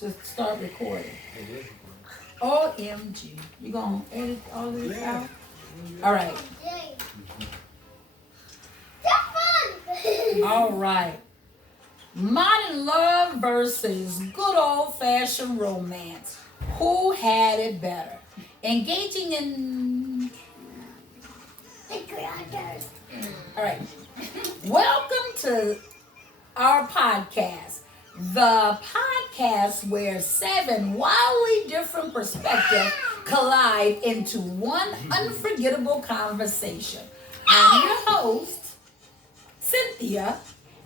To start recording. OMG. You gonna edit all of this out? All right. All right. Modern love versus good old-fashioned romance. Who had it better? Engaging in... All right. Welcome to our podcast. The podcast where 7 wildly different perspectives collide into one unforgettable conversation. I'm your host, Cynthia,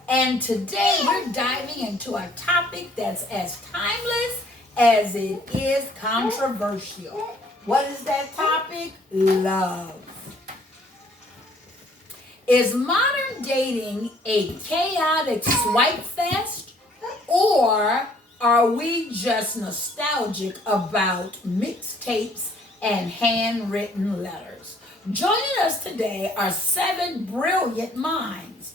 and today we're diving into a topic that's as timeless as it is controversial. What is that topic? Love. Is modern dating a chaotic swipe fest, or are we just nostalgic about mixtapes and handwritten letters? Joining us today are 7 brilliant minds,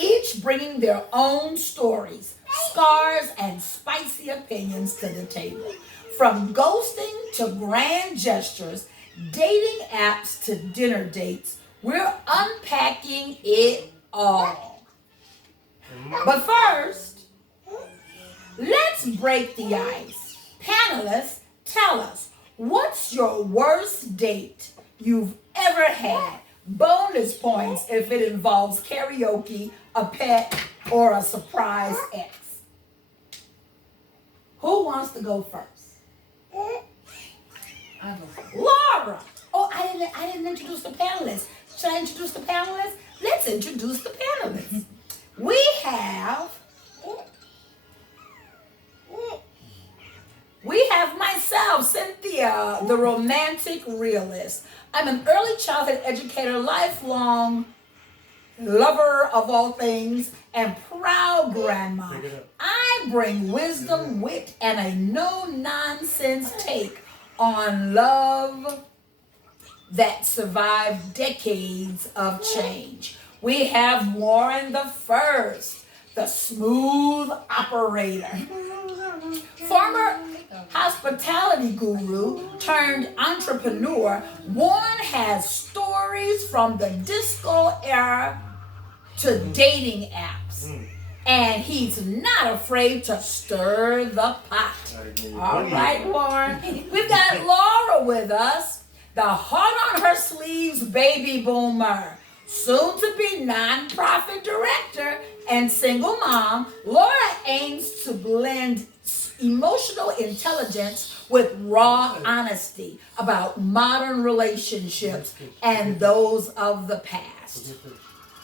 each bringing their own stories, scars, and spicy opinions to the table. From ghosting to grand gestures, dating apps to dinner dates, we're unpacking it all. But first, let's break the ice. Panelists, tell us, what's your worst date you've ever had? Bonus points if it involves karaoke, a pet, or a surprise ex. Who wants to go first? I'll go first. Laura. Oh, I didn't introduce the panelists. Should I introduce the panelists? Let's introduce the panelists. We have myself, Cynthia, the romantic realist. I'm an early childhood educator, lifelong lover of all things, and proud grandma. I bring wisdom, wit, and a no-nonsense take on love that survived decades of change. We have Warren the First, the smooth operator. Former hospitality guru turned entrepreneur, Warren has stories from the disco era to dating apps. And he's not afraid to stir the pot. All right, Warren. We've got Laura with us, the heart on her sleeves baby boomer, soon to be nonprofit director and single mom. Laura aims to blend emotional intelligence with raw honesty about modern relationships and those of the past.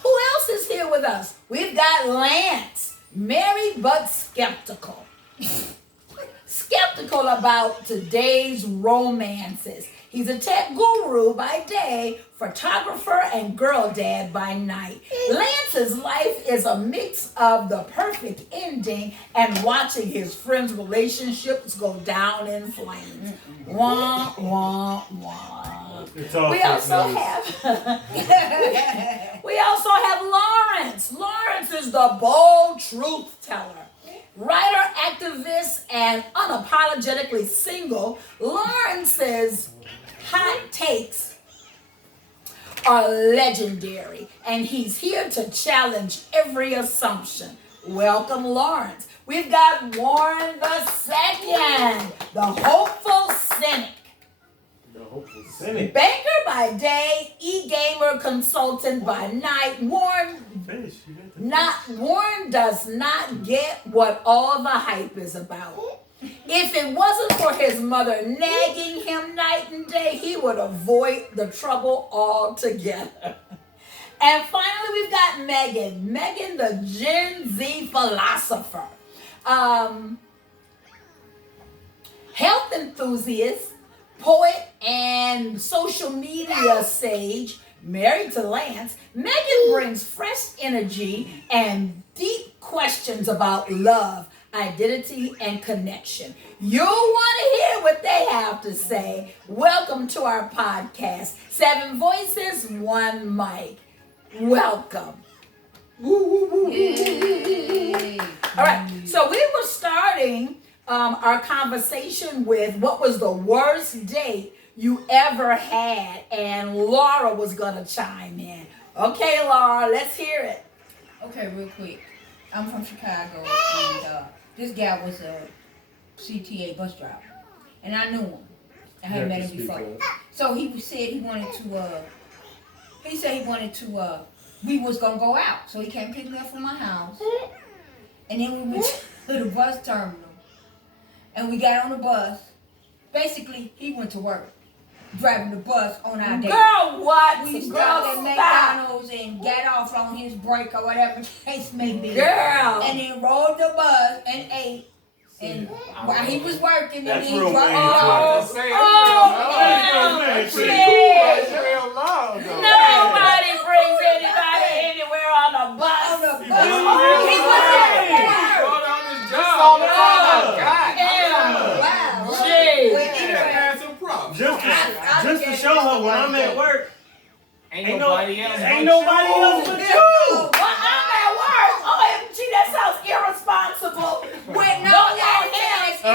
Who else is here with us? We've got Lance, married but skeptical. Skeptical about today's romances. He's a tech guru by day, photographer, and girl dad by night. Lance's life is a mix of the perfect ending and watching his friends' relationships go down in flames. Wah, wah, wah. We also have Lawrence. Lawrence is the bold truth teller. Writer, activist, and unapologetically single, Lawrence's hot takes are legendary, and he's here to challenge every assumption. Welcome, Lawrence. We've got Warren the Second, the hopeful cynic. Banker by day, e-gamer consultant by night. Warren does not get what all the hype is about. If it wasn't for his mother nagging him night and day, he would avoid the trouble altogether. And finally, we've got Megan. Megan, the Gen Z philosopher. Health enthusiast, poet, and social media sage, married to Lance. Megan brings fresh energy and deep questions about love, identity, and connection. You'll want to hear what they have to say. Welcome to our podcast. 7 voices, 1 mic. Welcome. Woo, woo, woo, woo. All right, so continuing our conversation with what was the worst date you ever had, and Laura was gonna chime in. Okay, Laura, let's hear it. Okay, real quick. I'm from Chicago, and this guy was a CTA bus driver, and I knew him. I had met him before. So he said he wanted to. He said he wanted to. We was gonna go out, so he came pick me up from my house, and then we went to the bus terminal, and we got on the bus. Basically, he went to work, driving the bus on our day. Girl, what? We Girl, stopped at stop. McDonald's and got off on his break or whatever the case may be. Girl. And then rode the bus and ate. And while he was working, and That's then he real dropped me man off. That's real love, though. Nobody brings anybody anywhere on a bus. On the He bus. was He was at work. on his job. Wow. Gee. But anyway, Had some props. Just to show her when I'm at work, Ain't nobody else. ain't nobody else but you. Well, I'm at work. OMG, that sounds irresponsible. when no Don't one let him. else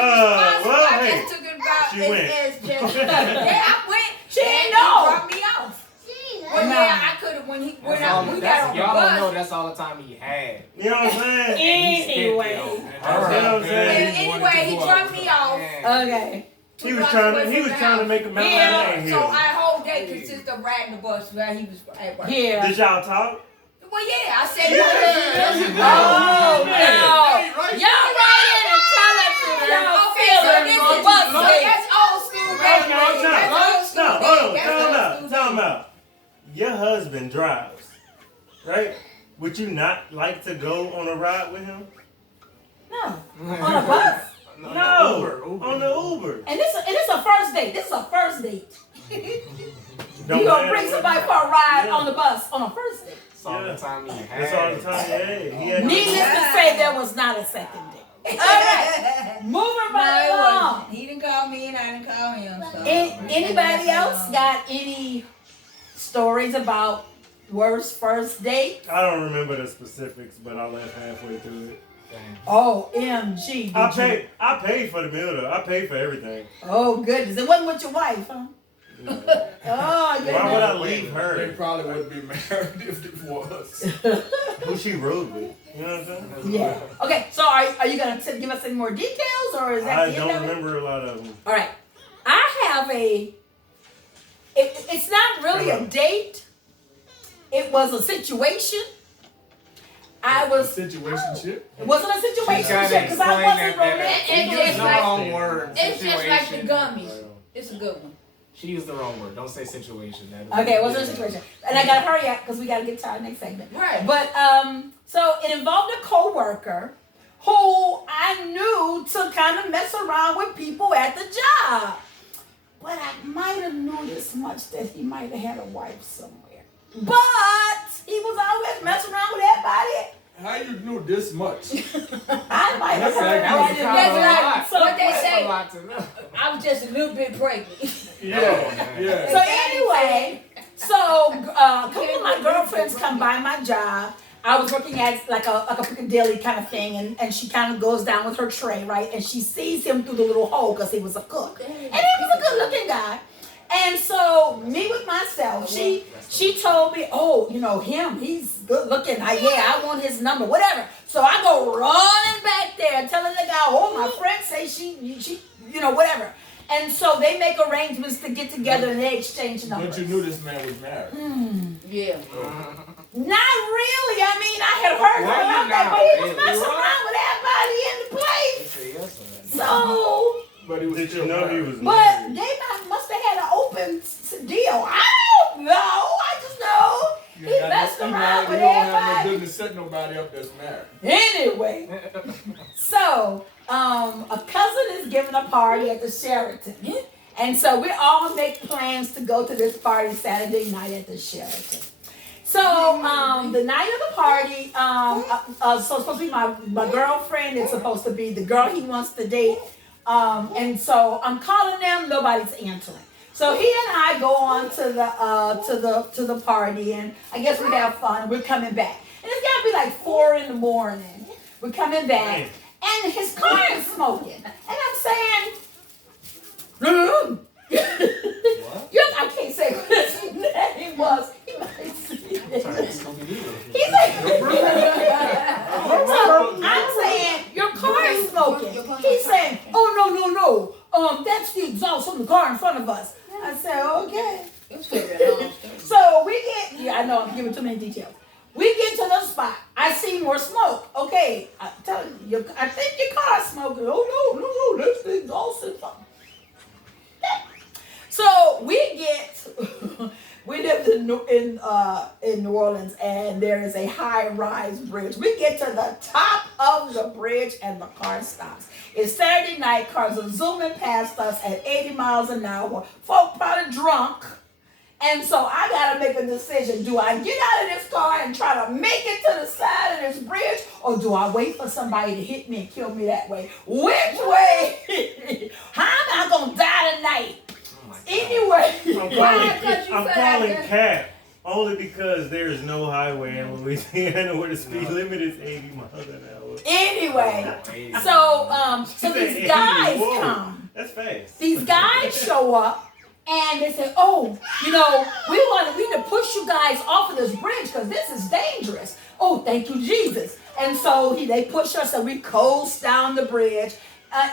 well, I hey, just took it about she went. as just yeah, I went. She and ain't he know. dropped me off. Well, Nah. yeah, I could have when we got on the Y'all don't know bus. that's all the time he had. You know what I'm saying? Anyway. Anyway, he dropped me off. Okay. He was trying to make a man Yeah, so here. our whole day consists of riding the bus while he was at work. Here. Did y'all talk? Well, yeah, I said, Oh, no. Y'all write in and tell us if y'all feeling on bus so dates. that's old school baby. That's old school baby. That's old school Time baby. out. Your husband drives, right? Would you not like to go on a ride with him? No. On a bus. No, Uber. on the Uber. And this a first date. This is a first date. Don't You gonna matter bring what- somebody for a ride Yeah. on the bus on a first date. That's all the time he had. That's all the time. Yeah, he had Needless to say, there was not a second date. Okay. Moving No, right it along. wasn't. He didn't call me and I didn't call him. So. Anybody else got any stories about worst first date? I don't remember the specifics, but I left halfway through it. Oh, MG. I paid for the meal though. I paid for everything. Oh, goodness. It wasn't with your wife, huh? Yeah. Oh, Why would I goodness. leave They her? probably wouldn't be married if it was. Who she rode with? You know what I'm saying? Yeah. Okay, so are you going to give us any more details, or is that I the end don't of it? remember a lot of them. All right. I have it's not really a date. It was a situation. It wasn't a situation because I wasn't romantic. It's Use just the like- wrong word. It's just like the Situation. gummies. It's a good one. She used the wrong word. Don't say situation. Okay, it wasn't a situation. And I got to hurry up because we got to get to our next segment. Right. But, so it involved a coworker who I knew to kind of mess around with people at the job. But I might have knew this much that he might have had a wife somewhere. But he was always messing around with everybody. How you knew this much? I might have heard That was that. kind of a That's lot. like what they That's say. a lot to know. I was just a little bit pregnant. Yeah. So anyway, a couple of my girlfriends come by my job. I was working at like a Piccadilly kind of thing, and she kind of goes down with her tray, right? And she sees him through the little hole because he was a cook, and he was a good-looking guy. And so me with myself, she told me, oh, you know him, he's good looking. I want his number, whatever. So I go running back there, telling the guy, oh, my friend say she, whatever. And so they make arrangements to get together and they exchange numbers. But you knew this man was married. Yeah. Not really. I mean, I had heard Why you about that, not? but he was Really? messing around with everybody in the place. Say yes or no. So, But he was Did still you know he married. was but married? they must have had an open deal. I don't know. I just know You he ain't got messed no- you around don't with have no everybody. business setting nobody up that's married. Anyway, so a cousin is giving a party at the Sheraton. And so we all make plans to go to this party Saturday night at the Sheraton. So the night of the party, so it's supposed to be my girlfriend. It's supposed to be the girl he wants to date. And so I'm calling them. Nobody's answering. So he and I go on to the party, and I guess we have fun. We're coming back, and it's gotta be like 4 a.m. We're coming back, and and his car is smoking. And I'm saying, "Mm." I can't say what his name was. He might see it. He's so I'm saying, your car is smoking. He's saying, oh, no. That's the exhaust from the car in front of us. I said, okay. It was a long story. So we get, I know I'm giving too many details. We get to the spot. I see more smoke. Okay, I tell you, I think your car's smoking. Oh, no, that's the exhaust in front. So we lived in New Orleans, and there is a high-rise bridge. We get to the top of the bridge, and the car stops. It's Saturday night. Cars are zooming past us at 80 miles an hour. Folk probably drunk. And so I got to make a decision. Do I get out of this car and try to make it to the side of this bridge, or do I wait for somebody to hit me and kill me that way? Which way? How am I going to die tonight? Anyway. I'm calling cap only because there is no highway in Louisiana where the speed limit is 80 miles an hour. Anyway, so these guys come. That's fast. These guys show up. And they say, oh, we need to push you guys off of this bridge because this is dangerous. Oh, thank you, Jesus. And so they push us and we coast down the bridge.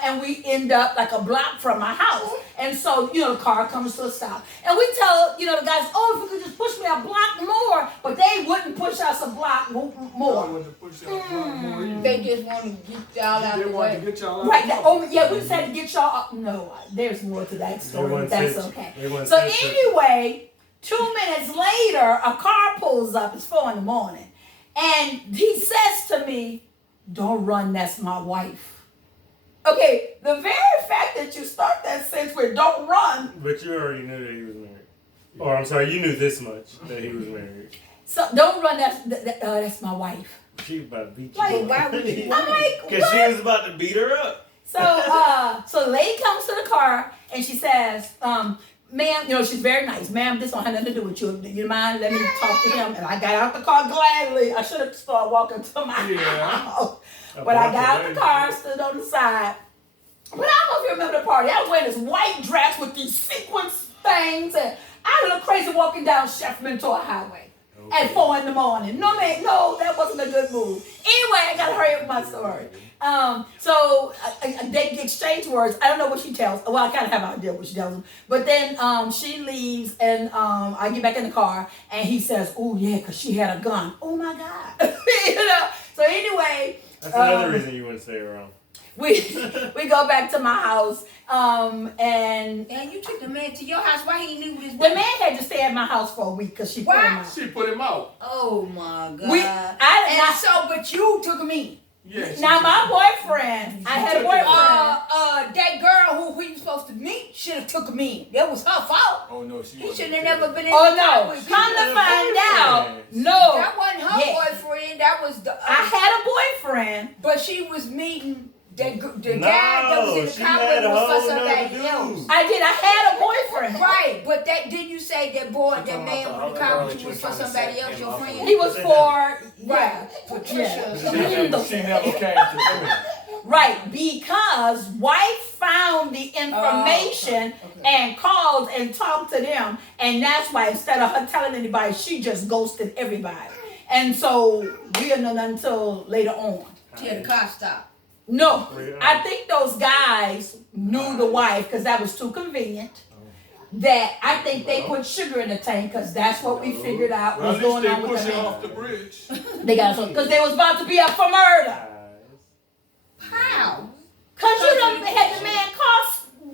And we end up like a block from my house. And so, the car comes to a stop. And we tell, the guys, oh, if you could just push me a block more. But they wouldn't push us a block more. They just want to get y'all out of the way. Right. We just had to get y'all up. No, there's more to that story. That's okay. So anyway, 2 minutes later, a car pulls up. It's 4 a.m. And he says to me, don't run, that's my wife. Okay, the very fact that you start that sentence with "don't run," but you already knew that he was married. Or I'm sorry, you knew this much that he was married. So don't run. That's my wife. She was about to beat you. Like, why would you? I'm like, because she was about to beat her up. So the lady comes to the car and she says, "Ma'am, she's very nice. Ma'am, this don't have nothing to do with you. Do you mind? Let me talk to him." And I got out the car gladly. I should have started walking to my house. But I got out the car, stood on the side. But I don't know if you remember the party. I was wearing this white dress with these sequence things, and I looked crazy walking down Sheffman highway at 4 a.m. No, man, no, that wasn't a good move. Anyway, I got to hurry up with my story. So they exchange words. I don't know what she tells. Well, I kind of have an idea what she tells him. But then she leaves, and I get back in the car, and he says, "Oh yeah, because she had a gun." Oh my God, So anyway. That's another reason you wouldn't stay around. We go back to my house, and you took the man to your house. Why he knew this? The man had to stay at my house for a week because she put him out. She put him out. Oh my God! But you took him in. Yes. Now my boyfriend, I had a boyfriend. That girl who we were supposed to meet should have took him in. That was her fault. Oh no, he should have never been in. Oh no! Come to find out, no, that wasn't her boyfriend. That was the. I had a boyfriend, but she was meeting the guy that was in the car with was for somebody else. I did. I had a boyfriend. Right, but didn't you say that man with the car with you was for somebody else? Your friend. He was for Patricia. She never came to him. Right, because wife found the information and called and talked to them, and that's why instead of her telling anybody, she just ghosted everybody. And so we didn't know nothing until later on. She had the car stopped. No, I think those guys knew the wife because that was too convenient. That I think they put sugar in the tank because that's what we figured out was going on with the man. Off the bridge. They got because they was about to be up for murder. How? Because you don't had the man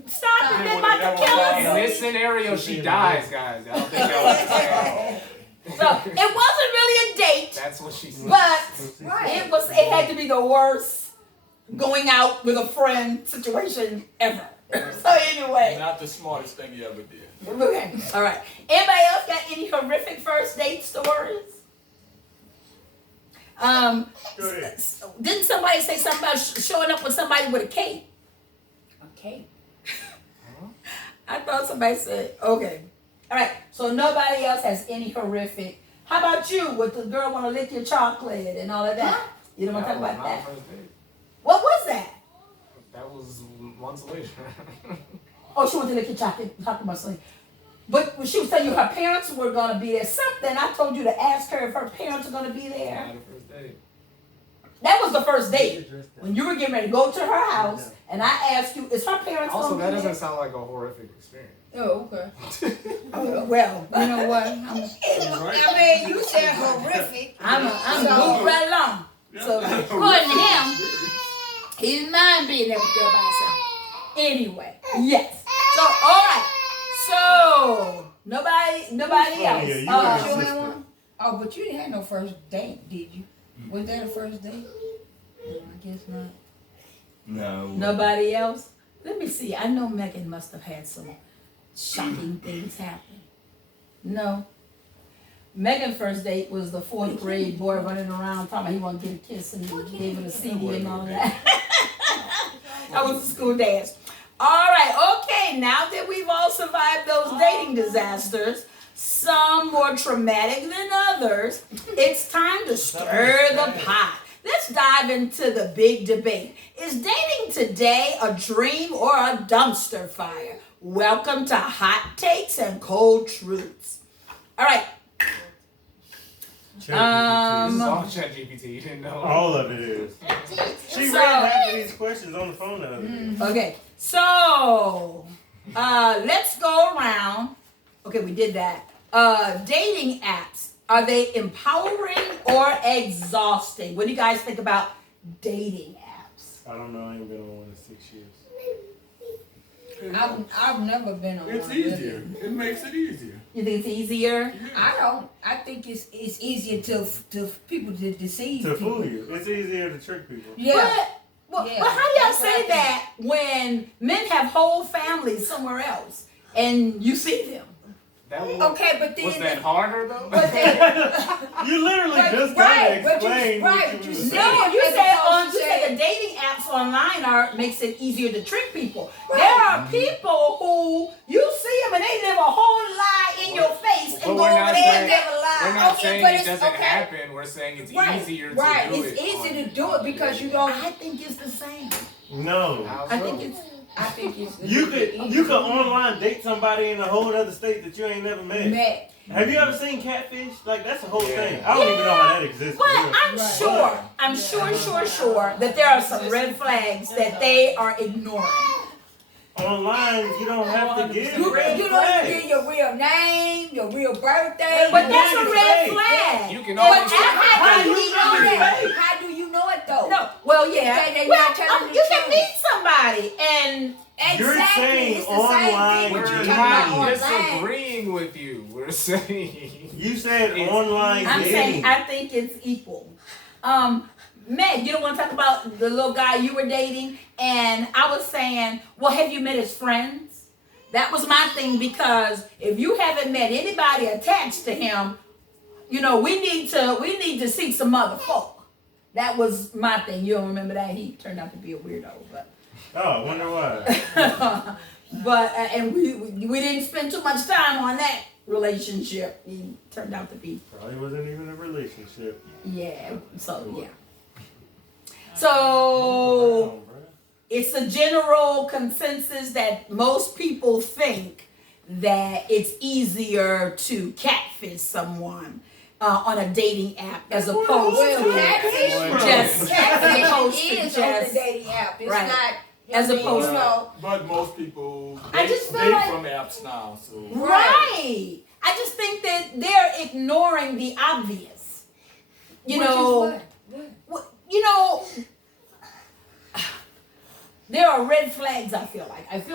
stop and they about to kill us. In this scenario, she dies, guys. I don't think that was. So it wasn't really a date. That's what she said. But it had to be the worst going out with a friend situation ever. So anyway. Not the smartest thing you ever did. Okay. All right. Anybody else got any horrific first date stories? Didn't somebody say something about showing up with somebody with a cake? A cake? I thought somebody said, okay. All right. So nobody else has any horrific. How about you? With the girl want to lick your chocolate and all of that? You don't want to talk about that? What was that? months later. Oh, she went to the kitchen talking about something. But when she was telling you her parents were going to be there, something, I told you to ask her if her parents are going to be there. Yeah, the first date. That was the first date. When you were getting ready to go to her house, and I asked you, is her parents Also, going to that be doesn't there? sound like a horrific experience. Oh, okay. Oh, well, you know what? I mean, you said horrific. I'm So- moving right along. So, according to him, he didn't mind being there with girl by himself. Anyway, yes. So, all right. So, nobody Yeah, else. you You were sure sister. had one? Oh, but you didn't have no first date, did you? Was that a first date? I guess not. No. Nobody else? Let me see. I know Megan must have had some shocking things happen. No. Megan's first date was the 4th grade boy running around talking about he wanted to get a kiss and he gave her a CD and all of that. That was a school dance. All right, okay, now that we've all survived those dating disasters, some more traumatic than others, it's time to stir the pot. Let's dive into the big debate. Is dating today a dream or a dumpster fire? Welcome to Hot Takes and Cold Truths. All right. This is all Um, ChatGPT. You didn't know. All of it is. She So- ran half of these questions on the phone the other day. Okay, so let's go around. Okay, we did that. Dating apps, are they empowering or exhausting? What do you guys think about dating apps? I don't know. I ain't been on one in 6 years. I've never been on It's one. easier. Really. It makes it easier. You think it's easier? I don't. I think it's easier to people to deceive To people. fool you. It's easier to trick people. Yeah. But Yeah. how y'all That's what I say think. that when men have whole families somewhere else and you see them? That was, Okay, but then was that harder though? but then You literally But- just right, kind but of you- explained right, what you you said- were saying. No, you As said opposed to you said the dating apps online makes it easier to trick people. There are people who you see them and they live a whole lie in your face and But go we're over not there and saying- live a We're lie. not Okay, saying but it it's doesn't okay. happen. We're saying it's right, easier to right. do It's it. easy to on- do on it the because dating you don't. I think it's the same. No. How I so? think it's I think it's You could online date somebody in a whole other state that you ain't never met. Met. Have you ever seen Catfish? Like, that's the whole Yeah. thing. I don't even know how that exists. but for real. I'm Right. sure that there are some red flags that they are ignoring. Online, you don't have to give You red don't flags. give your real name, your real birthday. But that's a It's red fake. flag. You can But always how do you you know know that? it's How do you know it though? No, well, yeah. Okay, they Well, not telling the you can truth. meet somebody and You're Exactly. saying It's the online same thing We're what you dating. talking not about online. disagreeing with you. We're saying You said It's online I'm dating. saying I think it's equal. Meg, you don't want to talk about the little guy you were dating, and I was saying, well, have you met his friends? That was my thing, because if you haven't met anybody attached to him, you know, we need to see some other folk. That was my thing. You don't remember that? He turned out to be a weirdo, but Oh, I wonder why. but and we didn't spend too much time on that relationship. He turned out to be Probably wasn't even a relationship. yeah. So yeah. Come So on, bruh. it's a general consensus that most people think that it's easier to catfish someone on a dating app as opposed Well, to catfish, just as catfish opposed to is on the just dating app. It's right. not. As opposed you know, But most people I just feel date like- from apps now, so right. I just think that they're ignoring the obvious. You which know, is what? Well, you know, there are red flags. I feel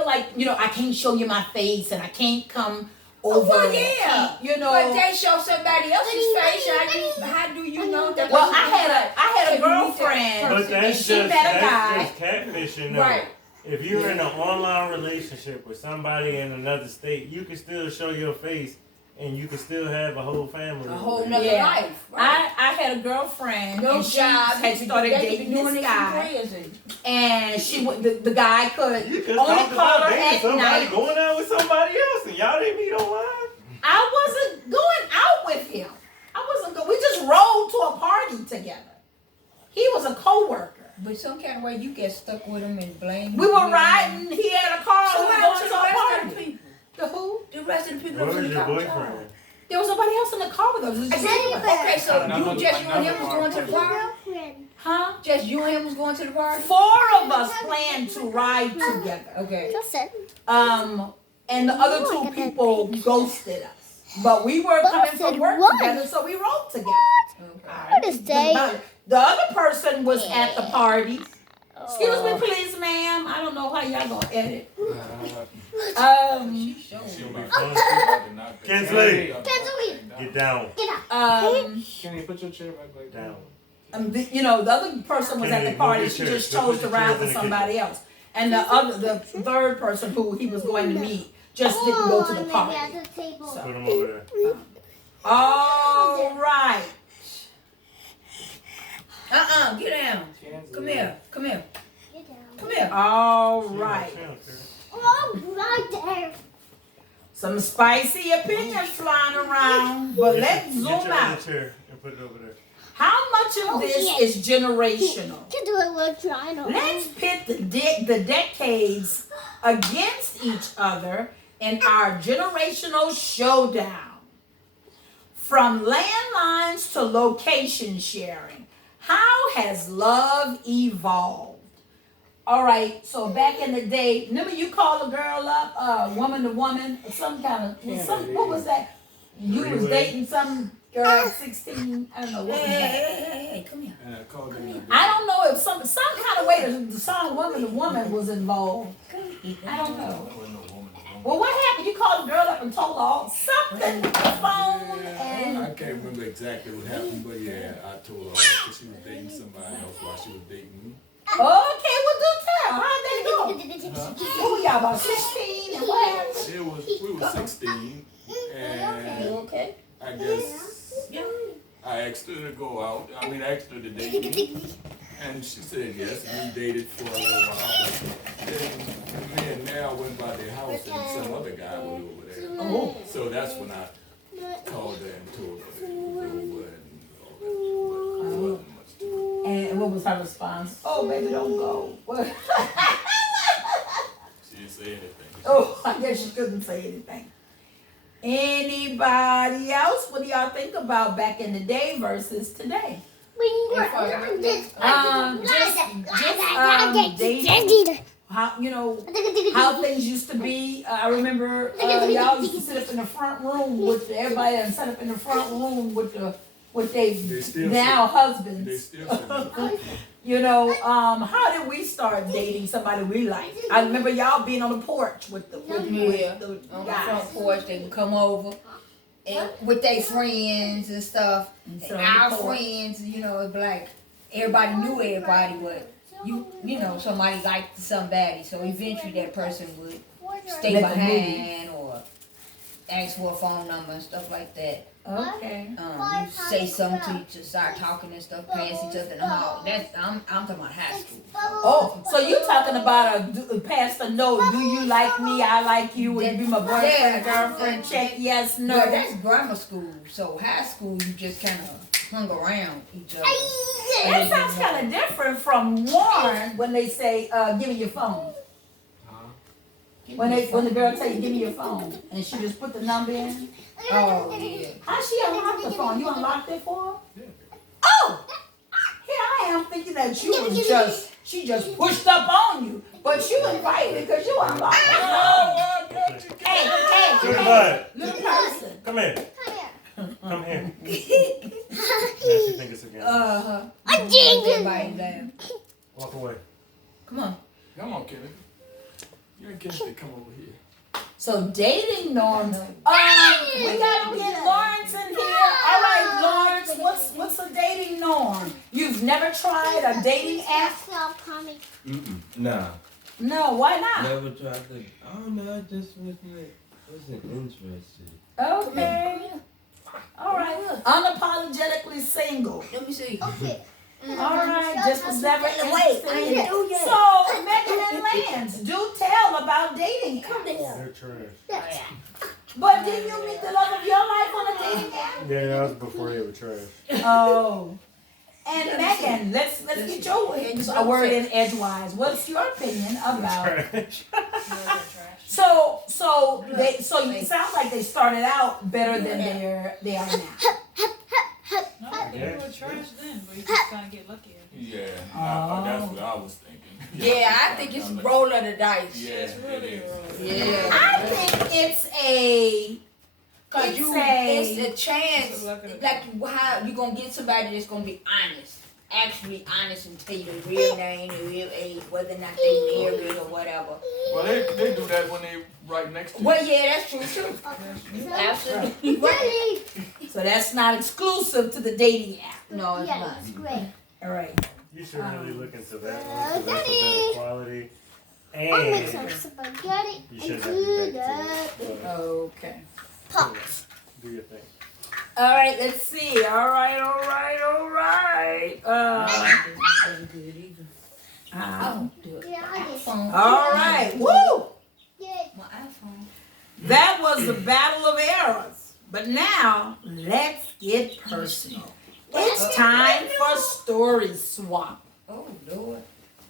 like you know I can't show you my face and I can't come over. Well, and yeah. can't, you know. But they show somebody else's face. How do you know that? Well, I had a Can you meet that girlfriend, But person? and that's she just, met a guy. that's just catfishing, though. Right. If you're in an online relationship with somebody in another state, you can still show your face and you can still have a whole family. A whole nother Yeah. life. Right. I had a girlfriend, No and she job. had started They could be dating doing this it for guy, prison. and she the guy could You could only talk call about her dating at somebody night. going out with somebody else and y'all didn't meet online. I wasn't going out with him. We just rode to a party together. He was a coworker. But some kind of way you get stuck with them and blame. We were riding. He had a car. So We were how going to to a the rest of party. the people? The who? The rest of the people Where was in was the your car. boyfriend? There was nobody else in the car with us. It was just two of us. Okay, so No, you no, just you and him no, was going to the party? Huh? Just you and him was going to the party? 4 of us planned to ride together. Okay. And the other 2 people ghosted us. But we were coming from Ghosted work what? together, so we rode together. Okay. What is that? The other person was at the party. Excuse me, please, ma'am. I don't know how y'all gonna edit. She showed She'll me. be fun. Kinsley. Kinsley. Get down. Can you put your chair back like Down. You know, the other person was at Kennedy, the party. move She your just chairs. Go chose put to your ride chairs with in the somebody else. And the third person who he was going to meet just didn't go to the party. Put him over there. All right. Get down. Come here. Come here. Come here. All right. Right there. Some spicy opinions flying around, but let's Get zoom your other out. chair and put it over there. How much of this yeah. is generational? Can do it with China. Let's pit the decades against each other in our generational showdown. From landlines to location sharing, how has love evolved? All right, so back in the day, remember you call a girl up, woman to woman, or some kind of, what was that? You was Three-way. dating some girl at 16, I don't know, what was that? Hey, come here. And I called him. I don't know if some kind of way the song woman to woman was involved. I don't know. Well, what happened? You called the girl up and told her all something with the phone and I can't remember exactly what happened, but yeah, I told her that she was dating somebody else while she was dating me. okay, well do tell. How'd that go? Who y'all about 16 and what happened? We were 16, and Okay. I guess I asked her to go out. I mean, I asked her to date me, and she said yes. And we dated for a little while, but then me and Nell went by their house, and some other guy was over there. Oh. So that's when I called her and told her that it was over and all that. But it wasn't much to it. And what was her response? Oh, baby, don't go. What? She didn't say anything. Oh, I guess she couldn't say anything. Anybody else? What do y'all think about back in the day versus today? Dating. How how things used to be. I remember y'all used to sit up in the front room with everybody and sit up in the front room with They their still now They husbands. still said How did we start dating somebody we liked? I remember y'all being on the porch with the Yeah. the On the guys. front porch, they would come over and with their friends and stuff. And And so our the porch. friends, it'd be like everybody knew everybody, but somebody liked somebody, so eventually that person would stay Make a behind or ask for a phone number and stuff like that. Okay. You say something to each other, start talking and stuff, pass each other in the hall. I'm talking about high school. Oh, so you talking about a pass the note? Do you like me? I like you. Will you be my boyfriend, girlfriend? Check yes, no. No, that's grammar school. So high school, you just kind of hung around each other. That sounds kind of different from Warren when they say, "Give me your phone." When the girl tell you, "Give me your phone," and she just put the number in. Oh, yeah. How she unlocked the phone? You unlocked it for her? Oh, here I am thinking that she just pushed up on you, but you invited because you unlocked the phone. Hey, Goodbye. little person. Come here. Come here. Now she think it's again. Everybody down. Walk away. Come on. Come on, Kennedy. You and Kennedy, come over here. So dating norms. We gotta get Lawrence in here. All right, Lawrence, what's a dating norm? You've never tried a dating app? Nah, No, why not? never tried to. I don't know. I just wasn't interested. Okay. All right. Unapologetically single. Let me see. All right. Just was never interested. So, Megan and Lance, do tell about dating apps. They're trash. But didn't you meet the love of your life on a dating app? Yeah, that was before they were trash. Oh. And Megan, let's get your a word in edgewise. What's your opinion about? So it sounds like they started out better than they are now. No, they were trash then, but you just gotta get luckier. Yeah, Oh. that's what I was thinking. Yeah, I think it's roll of the dice. Yeah, It's really it is. Yeah. I think it's a Cause It's it's a- a chance, It's a luck of the like how you gonna get somebody that's gonna be honest, actually honest, and tell you the real name, the real age, whether or not they married or whatever. Well, they do that when they right next to you. Well, yeah, that's true too. Absolutely right. so that's not exclusive to the dating app. No, it's Yeah, not. it's great. All right. You should really look into that one. 'Cause that's a Daddy. better quality. I'll make some And spaghetti you and should have do to that. Okay. Pops. do your thing. All right. Let's see. All right. Oh, do it. Yeah, I did. iPhone. All right. Woo! Yeah. My iPhone. That was the battle of eras. But now let's get personal. It's time for story swap, Oh Lord,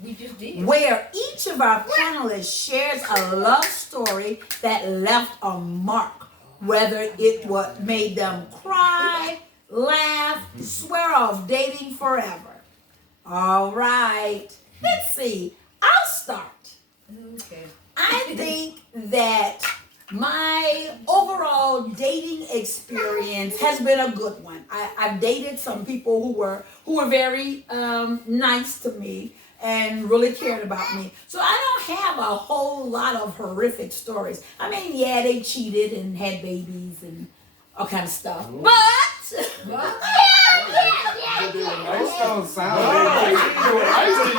we just did. where each of our panelists shares a love story that left a mark, whether it made them cry, laugh, swear off dating forever. All right, let's see. I'll start. Okay. I think that my overall dating experience has been a good one. I've dated some people who were very nice to me and really cared about me. So I don't have a whole lot of horrific stories. I mean, yeah, they cheated and had babies and all kind of stuff. But What? Those don't sound Oh, like I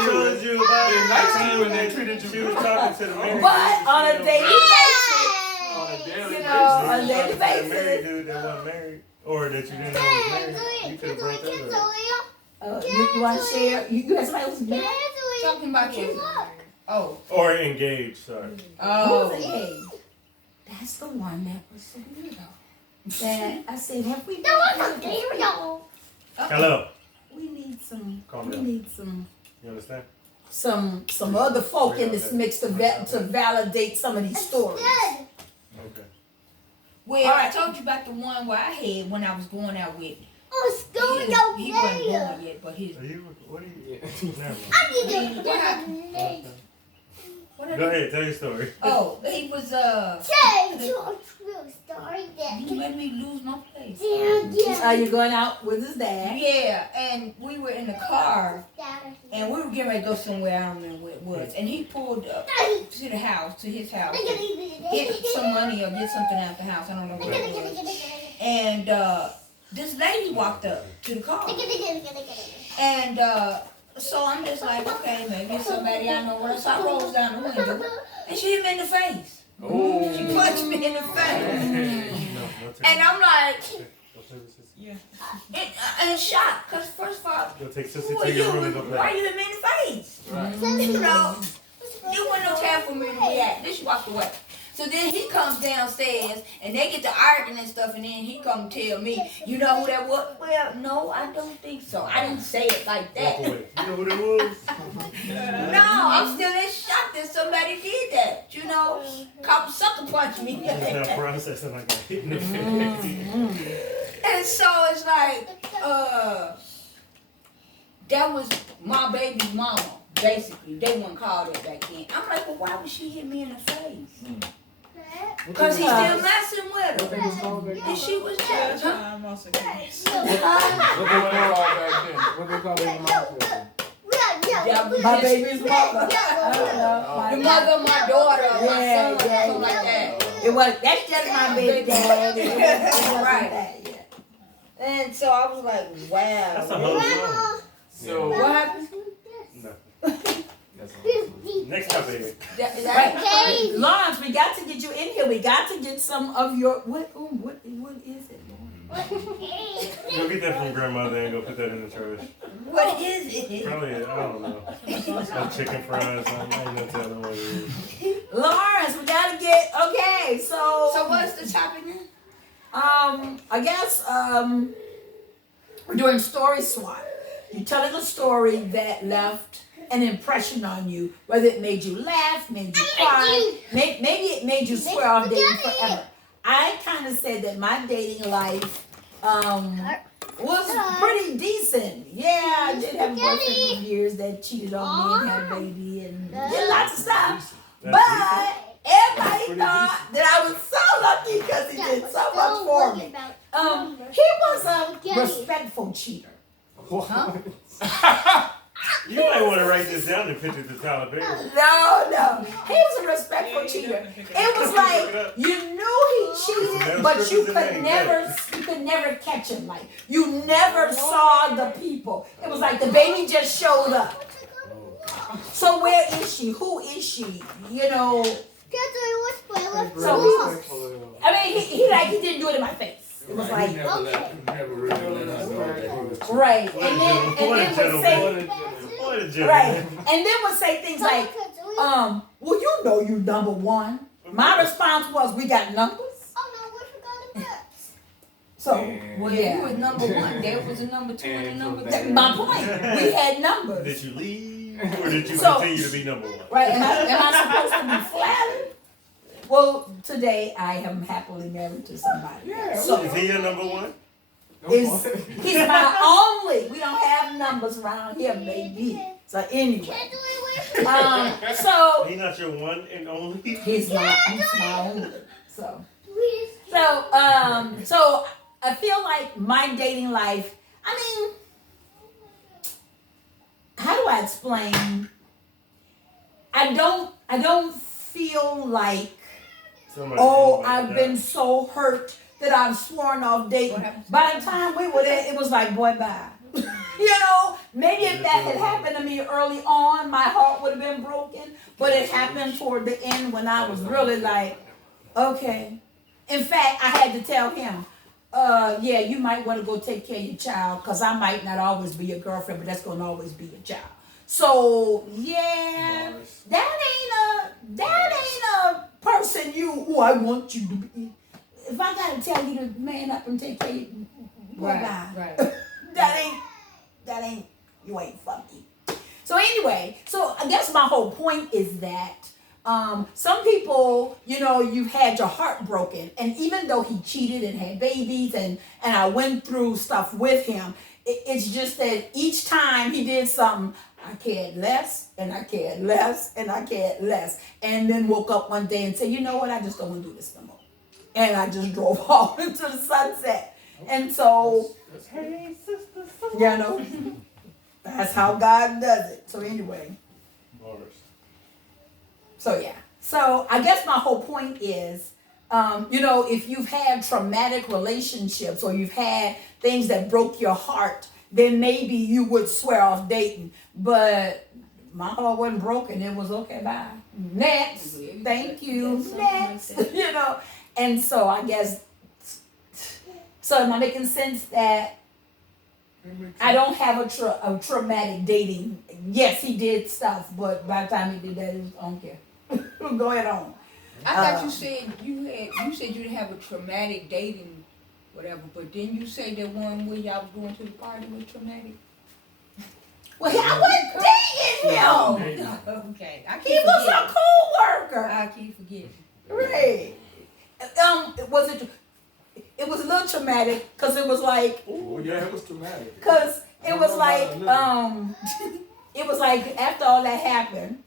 told you about it. nice to you and they treated you She was talking to the married but on a daily basis, On a daily you know, on a basis. daily The married basis. dude that wasn't married, or that you didn't know was married, you could have brought that up. You want to share? You had somebody who's married? Talking about you? Oh. Or engaged, sorry. Oh. Who's engaged? That's the one that was so weirdo. That I said, have we? Hello. We need some. Calm We down. need some. You understand? Some other folk in this mix to validate some of these stories. Okay. Well, All I right. told you about the one where I had when I was going out with. Oh, He still wasn't born yet, but his. Are you, what are you? Yeah. Never mind. What happened? What Go happened? ahead, tell your story. Oh, he was Say your true story You made me lose my place. Are you going out with his dad? Yeah, and we were in the car, and we were getting ready to go somewhere. I don't remember where it was. And he pulled up to the house, to his house, to get some money or get something out the house. I don't know what it was. And this lady walked up to the car, and so I'm just like, okay, maybe it's somebody I know. So I rolls down the window, and she hit me in the face. Oh. She punched me in the face, No and I'm like, Yeah. in shock, cause first of all, Go take who Sissy are to your you? room and go Why play. you hit me in the face? Right. You know, it wasn't no time for me to react. Then she walked away. So then he comes downstairs and they get to arguing and stuff, and then he come tell me, you know who that was? Well, no, I don't think so. I didn't say it like Walk that. away. You know what it was? No, I'm still in shock that somebody did that. You know, come sucker punch me. Just not processing like that. Hitting the face. And so it's like, that was my baby's mama, basically. They wouldn't call that back then. I'm like, well, why would she hit me in the face? Because he's still messing with her. And she was Yeah, just, I'm also curious. What they call their mom? My baby's mother. the mother of my daughter, or my son, something like that. It was. That's just my baby dad. It wasn't Right. that, yeah. And so I was like, That's a wow. whole song. So, What happened? No. That's all. Next topic. That- Lawrence, we got to get you in here. We got to get some of your what is it, Lawrence? Go get that from grandmother and go put that in the trash. What is it? Probably, I don't know. Some chicken fries. I ain't no telling what it is. Lawrence, we got to get okay. So what's the topic now? I guess we're doing story swap. you telling a story that left an impression on you, whether it made you laugh, made you cry, maybe it made you swear off dating forever. I kind of said that my dating life was pretty decent. Yeah, I did have a boyfriend for years that cheated on me and had a baby and did lots of stuff. But everybody thought that I was so lucky because he did so much for me. He was a respectful cheater. You might want to write this down and pitch it to Tyler Perry. No. He was a respectful cheater. It was like you knew he cheated, but you could never catch him. Like you never saw the people. It was like the baby just showed up. So where is she? Who is she? You know. So I mean, he didn't do it in my face. It was like never really let us know that he was cheating. right, and then would say right, and then would say things like, well, you know, you number one. My response was, we got numbers. So, Well, yeah, you was number one. There was a number two and a number three. my point, we had numbers. Did you leave or did you So- continue to be number one? Right? Am I supposed to be flattered? Well, today I am happily married to somebody. Yeah. So Is he your number one? he's my only. We don't have numbers around here, baby. So anyway, so He not your one and only? he's my only. So I feel like my dating life. I mean, how do I explain? I don't feel like. Somebody Oh, like I've that. been so hurt that I've sworn off dating. By the time we were there, it was like, boy, bye. You know, maybe if that had happened to me early on, my heart would have been broken. But it happened toward the end when I was really like, okay. In fact, I had to tell him, yeah, you might want to go take care of your child because I might not always be your girlfriend, but that's going to always be your child. So, yeah, that ain't a person who I want you to be. If I gotta tell you to man up and take care of you, Right. that ain't, you ain't for me. So anyway, so I guess my whole point is that some people, you know, you've had your heart broken, and even though he cheated and had babies, and I went through stuff with him, it's just that each time he did something, I cared less, and I cared less, and I cared less. And then woke up one day and said, you know what, I just don't want to do this no more. And I just drove off into the sunset. And so, Hey, sister. you know, that's how God does it. So anyway, so yeah. So I guess my whole point is, you know, if you've had traumatic relationships or you've had things that broke your heart, then maybe you would swear off dating. But my heart wasn't broken. It was okay, bye. Next. Thank you. Next. You know. And so I guess, so am I making sense that I don't have a traumatic dating? Yes, he did stuff, but by the time he did that, it was, I don't care. Go ahead on. I thought you said you didn't have a traumatic dating, whatever. But didn't you say that one where y'all was going to the party was traumatic? Well, I wasn't dating him. Okay, I keep He was forgetting. a co-worker. I keep forgetting. Right. It was a little traumatic because it was like, Oh, yeah, it was traumatic. because it was like, it was like after all that happened,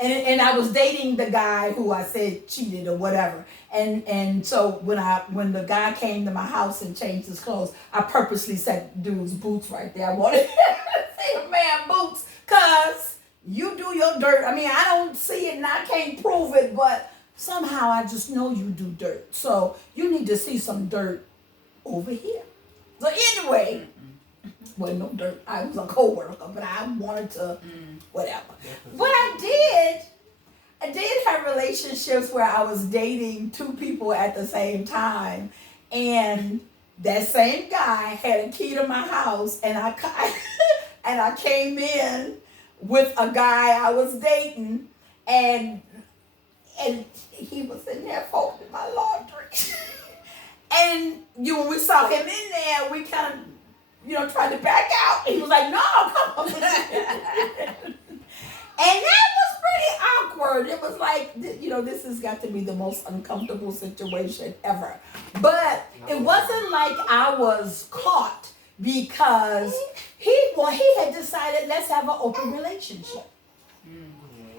and I was dating the guy who I said cheated or whatever, and so when the guy came to my house and changed his clothes, I purposely set dude's boots right there. I wanted to say the man boots, cause you do your dirt. I mean, I don't see it and I can't prove it, but somehow I just know you do dirt. So you need to see some dirt over here. So anyway, well, no dirt. I was a co-worker, but I wanted to, whatever. But I did have relationships where I was dating two people at the same time, and that same guy had a key to my house, and I came in with a guy I was dating, and he was in there folding my laundry. And when we saw him in there, we kind of, tried to back out. He was like, no, come on. And that was pretty awkward. It was like, this has got to be the most uncomfortable situation ever. But it wasn't like I was caught because he had decided, let's have an open relationship.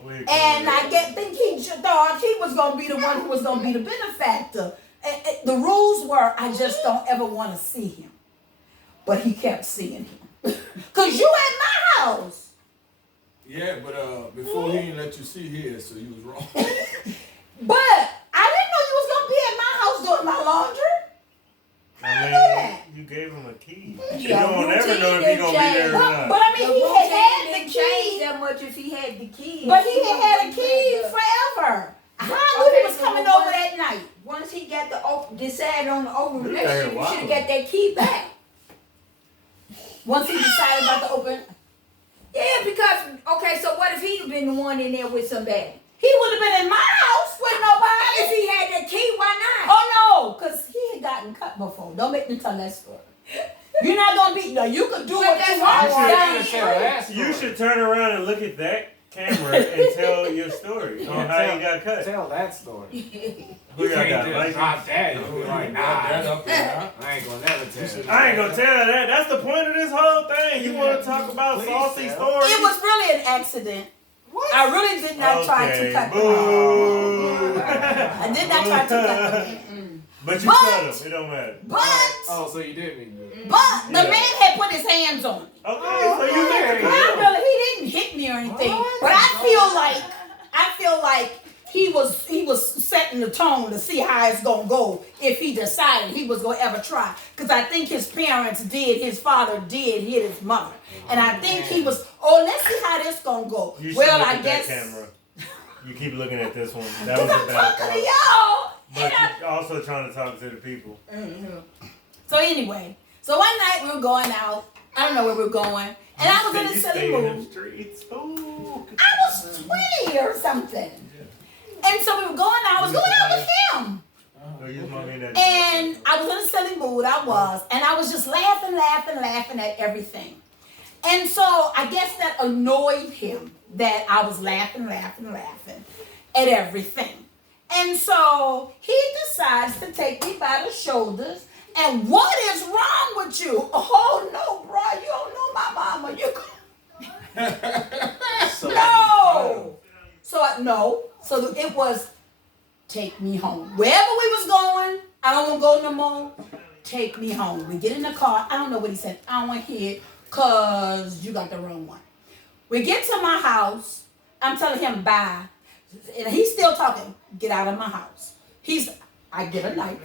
And I think he thought he was going to be the one who was going to be the benefactor. And the rules were, I just don't ever want to see him. But he kept seeing him. Because you at my house. Yeah, but before he didn't let you see his, so you was wrong. But I didn't know you was going to be at my house doing my laundry. I mean, you gave him a key. You don't ever know if he's going to be there or not. But I mean, he had the change key. that much if he had the key. But he had a key forever. How knew he was coming over that night? Once he got decided on the open This relationship, ain't you should have wild. got that key back. Once he decided about the open, Yeah, because so what if he'd been the one in there with somebody? he would have been in my house with nobody. If he had that key, why not? Oh no, because he had gotten cut before. Don't make me tell that story. You're not gonna be. No, you could do But what that's you why want. I down the You should tell street. that You story. should turn around and look at that camera and tell your story on how you got cut. Tell that story. Who You y'all can't got? just Like, drop that. You You be brought like, that nah. up there. I ain't gonna never tell you. I ain't gonna tell her that. That's the point of this whole thing. You want to talk about Please saucy tell. stories? It was really an accident. I really did not try to Okay, cut them. boo. I did not try to cut them. But you But- cut him. It don't matter. But Oh, so you did mean that. the Yeah. man had put his hands on me. Okay, so you okay. did Not it. really. He didn't hit me or anything. But I feel like he was setting the tone to see how it's gonna go if he decided he was gonna ever try. Because I think his father did hit his mother. And I think he was, let's see how this gonna go. You should Well, look I at guess. that camera. You keep looking at this one. That Because was a I'm bad talking to part. y'all. But you're also trying to talk to the people. So anyway, one night we were going out. I don't know where we were going. And I was in a You silly stay in them mood. streets. Ooh. I was 20 or something. And so we were going out. I was going out with him. Oh, you was mommy in that And I was in a silly mood. And I was just laughing at everything. And so I guess that annoyed him that I was laughing at everything. And so he decides to take me by the shoulders. And what is wrong with you? Oh no, bro, you don't know my mama. So it was take me home. Wherever we was going, I don't want to go no more. Take me home. We get in the car. I don't know what he said. I don't want to hear it because you got the wrong one. We get to my house. I'm telling him bye. And he's still talking. Get out of my house. I get a knife.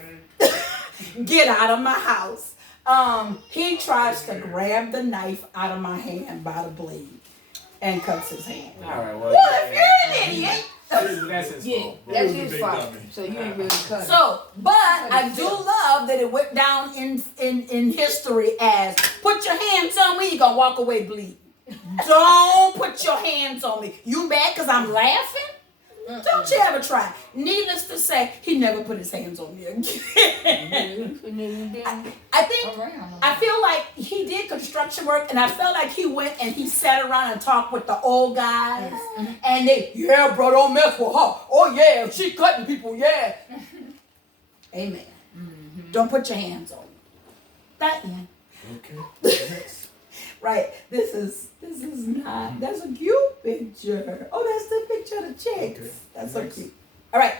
Get out of my house. He tries to grab the knife out of my hand by the blade and cuts his hand. All right, well. What if you're an idiot? That's his Yeah, fault. that's was a his big fault. dummy. So you ain't really cut him. So, but I do love that it went down in history as put your hands on me, you're gonna walk away bleeding. Don't put your hands on me. You mad because I'm laughing? Don't you ever try. Needless to say, he never put his hands on me again. I feel like he did construction work, and I felt like he went and he sat around and talked with the old guys, and yeah, bro, don't mess with her. Oh yeah, she cutting people, yeah. Amen. Don't put your hands on me. That end. Okay. Right. This is not. That's a cute picture. Oh, that's the picture of the chicks. Okay. That's so Next. cute. All right.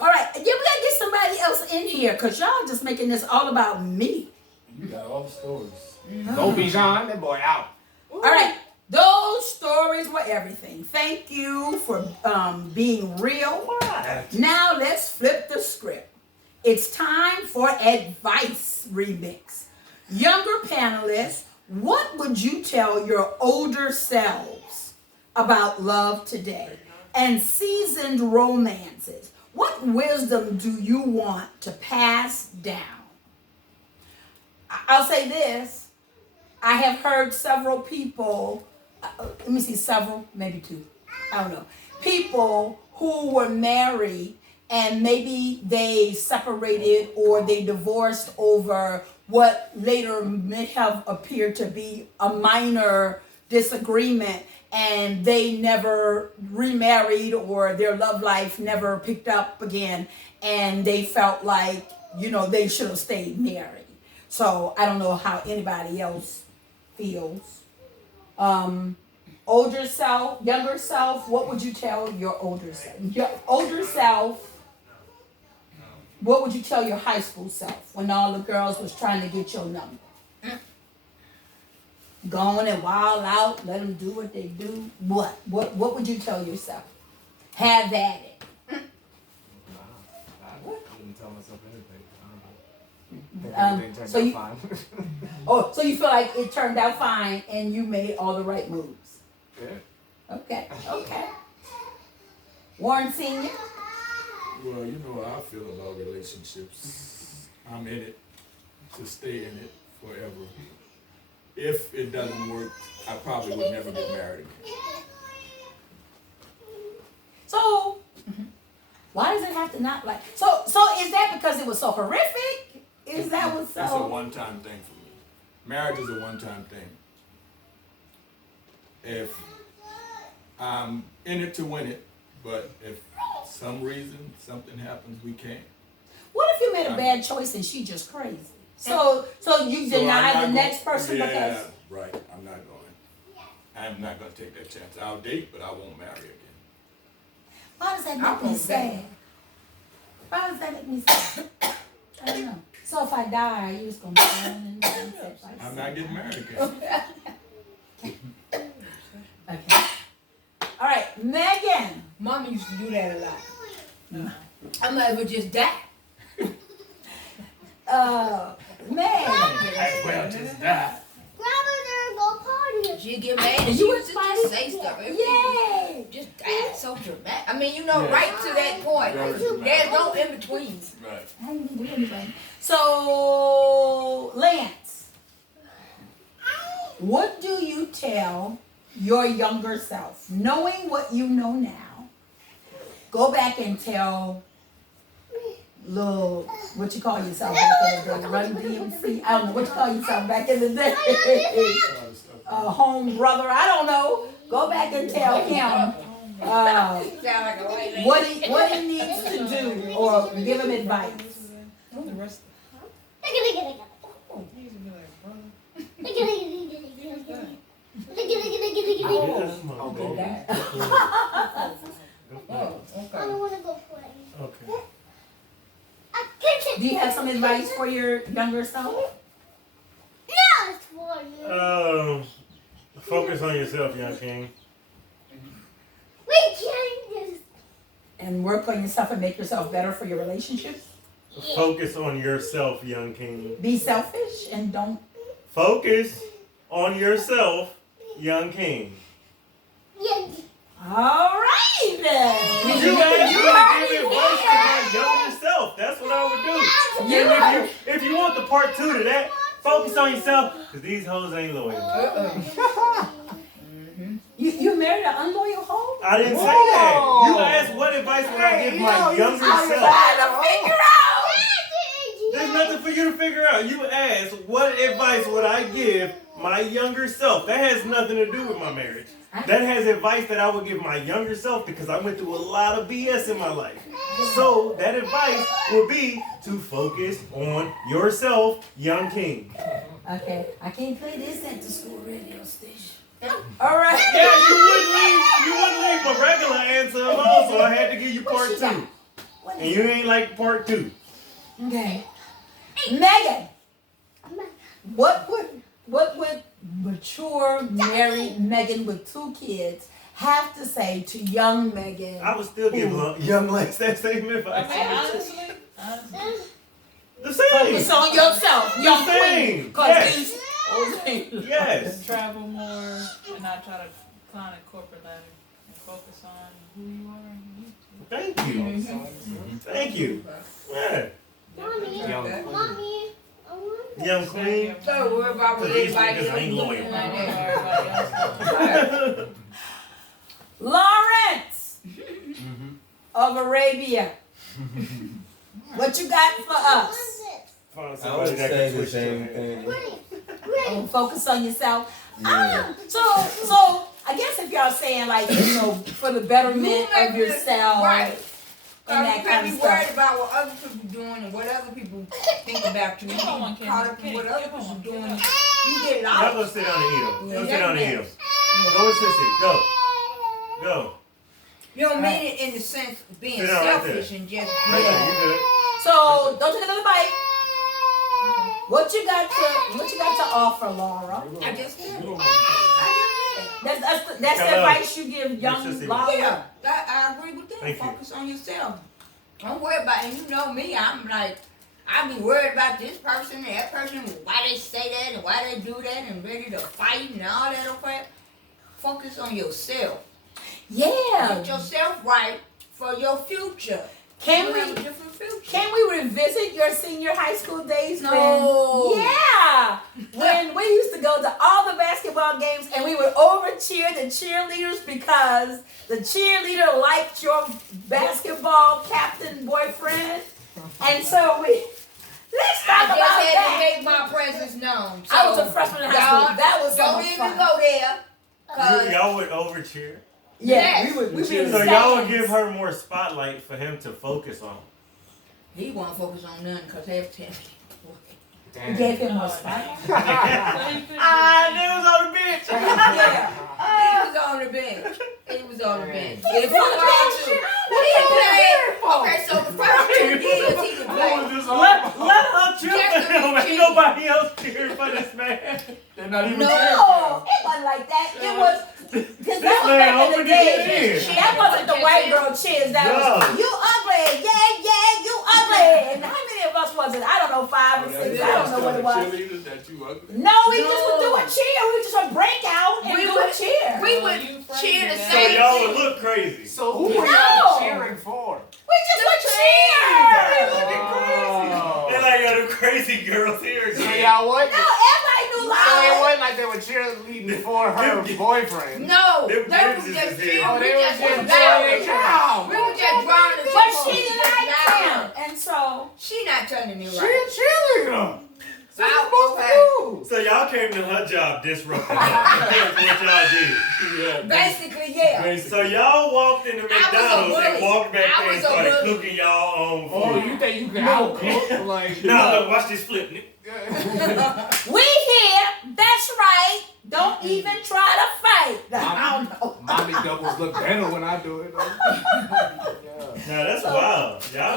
Yeah, we gotta get somebody else in here because y'all just making this all about me. You got all the stories. Go Bijan, that boy out. All right. Those stories were everything. Thank you for being real. Now let's flip the script. It's time for Advice Remix. Younger panelists, what would you tell your older selves about love today? And seasoned romances, what wisdom do you want to pass down? I'll say this. I have heard several people, maybe two, I don't know, people who were married and maybe they separated or they divorced over what later may have appeared to be a minor disagreement, and they never remarried or their love life never picked up again, and they felt like, you know, they should have stayed married. So I don't know how anybody else feels. Older self, younger self, what would you tell your older self? Your older self, what would you tell your high school self when all the girls was trying to get your number? Go on and wild out, let them do what they do. What would you tell yourself? Have at it. I wouldn't tell myself anything. I don't know. Everything turned So out you- fine. Oh, so you feel like it turned out fine and you made all the right moves. Yeah. Okay. Warren Senior. Well, you know how I feel about relationships. I'm in it to stay in it forever. If it doesn't work, I probably would never get married again. So, why does it have to not like? So is that because it was so horrific? Is that what's It's a so? one-time thing for me. Marriage is a one-time thing. If I'm in it to win it, but if some reason something happens, we can't. What if you made a bad choice and she just crazy? So you So I'm deny not the going- next person yeah, because right. I'm not going. I'm not going to take that chance. I'll date, but I won't marry again. why does that I'm make me gonna sad? Why does that make me sad? I don't know. So if I die, you just gonna burn and set by I'm not getting married again. Okay. All right, Megan. Mama used to do that a lot. No. I might as well just die. Meg. Well, just die. Grandmother, go party. She'd get mad and You she was used to fighting? just say stuff. Yay. Just die. So dramatic. I mean, you know, Yeah. right to that point. Very There's dramatic. no in-betweens. Right. I didn't do anything. So, Lance, what do you tell your younger self, knowing what you know now? Go back and tell little, what you call yourself back in the day, Run DMC, I don't know, what you call yourself back in the day, home brother, I don't know. Go back and tell him Sound like a white lady. what he needs to do, or give him advice. The rest Look at it. he used to be like, brother. Look at it. Okay. Oh, I okay. don't want to go play. Okay. Do you have some advice for your younger self? No, it's for you. Focus on yourself, young king. We can't just. And work on yourself and make yourself better for your relationships? Focus on yourself, young king. Be selfish and don't. Focus on yourself, young king. Yeah. All right then. You asked me to already give advice to my younger self. That's what I would do. You And if you want the part 2 to that, focus on yourself, because these hoes ain't loyal. You married an unloyal hoe? I didn't say that. You asked what advice would I give my younger self. Trying to figure out. There's nothing for you to figure out. You asked what advice would I give my younger self. That has nothing to do with my marriage. That has advice that I would give my younger self because I went through a lot of BS in my life. So that advice would be to focus on yourself, young king. Okay, I can't play this at the school radio station. All right. Yeah, you wouldn't leave my regular answer alone, so I had to give you part 2. What And is you ain't like part 2. Okay. Megan, what would mature married Megan with 2 kids have to say to young Megan? I would still give young Lex that same I advice. mean, honestly, The same. Focus on yourself, young The queen. same. Because Yes. these Yes. travel more and not try to climb a corporate ladder and focus on who you are and who you Thank you. Thank you. Yeah. Mommy, Young mommy, I want. Young queen. So worry about what These everybody niggas ain't else loyal. doing are. like that. Lawrence of Arabia. What you got for us? find I somebody would that say can the twist your same hand. thing. Focus on yourself. Yeah. So I guess if y'all saying like, for the betterment of yourself, Right. and that You kind can't of be stuff. worried about what other people doing and what other people think about you. You Give her one, get caught Kenny. up in what Kenny, other give her people one. doing. Give her You get it Y'all go out. sit down and eat them. Go Yeah, sit down and eat them. yeah. Go with Sissy. Go. Go. You don't mean it in the sense of being Sit down right selfish and just Right there. You good. So don't take another bite. What you got to offer, Laura? I just did. You don't I That's the Hello. advice you give young Sister. just Laura. did. Yeah, I agree with that. Thank you. Focus on yourself. Don't worry about it. And you know me, I'm like, I be worried about this person and that person, why they say that and why they do that and ready to fight and all that crap. Focus on yourself. Yeah. Get yourself right for your future. Can You have a we different future. can we revisit your senior high school days? No. Yeah. When we used to go to all the basketball games and we would over cheer the cheerleaders because the cheerleader liked your basketball captain boyfriend. And so let's talk I about just had that. to make my presence known. So I was a freshman in high school. y'all That was so don't much even fun. go there. 'Cause Y'all would over cheer. Yeah, Yes. we would So be So y'all would give her more spotlight for him to focus on. he won't focus on nothing because half the time. We Damn. gave him more spot. So you could- It was on the bench. Yeah, he was on the bench. He was on the bench. If you on the want bench. to, What he are you played. for? Okay, so the first 2 years he didn't play. Let her cheer Just for him. to Ain't be nobody else cheering for this man. They're not even No. cheering for No, it wasn't like that. It was because that was man back in the opened day. it in. That wasn't the white girl cheers. That was No. you ugly, yeah, you ugly. And how many of us was it? I don't know, 5 or 6. I don't know what it was. Cheerleaders that you ugly. No, we just would do a cheer. We just would break out and We do would- a cheer. We Oh, would you framed cheer the it. So same y'all would thing. look crazy. So who were No. y'all cheering for? We just would cheer. Oh. They're like, yo, the crazy girls here. So y'all what? No, everybody knew So it live. wasn't like they were cheerleading for her boyfriend. No, Them they kids was is just here. cheering. Oh, they We were just just was cheering loud. down. We were just drawing the But circle. she liked him, and so She not telling me She a right. cheerleader. So Wow, you supposed okay. to do. So y'all came to her job disrupting her. That's what y'all did. Yeah. Basically, yeah. So y'all walked into McDonald's and bully. walked back I there and was a started bully. cooking y'all own Oh, food. you think you can outcook? Like, Nah, look, watch this flip. we here. That's right. Don't even try to fight. I don't know. mommy doubles look better when I do it. Though. Yeah. Nah, that's wild. Y'all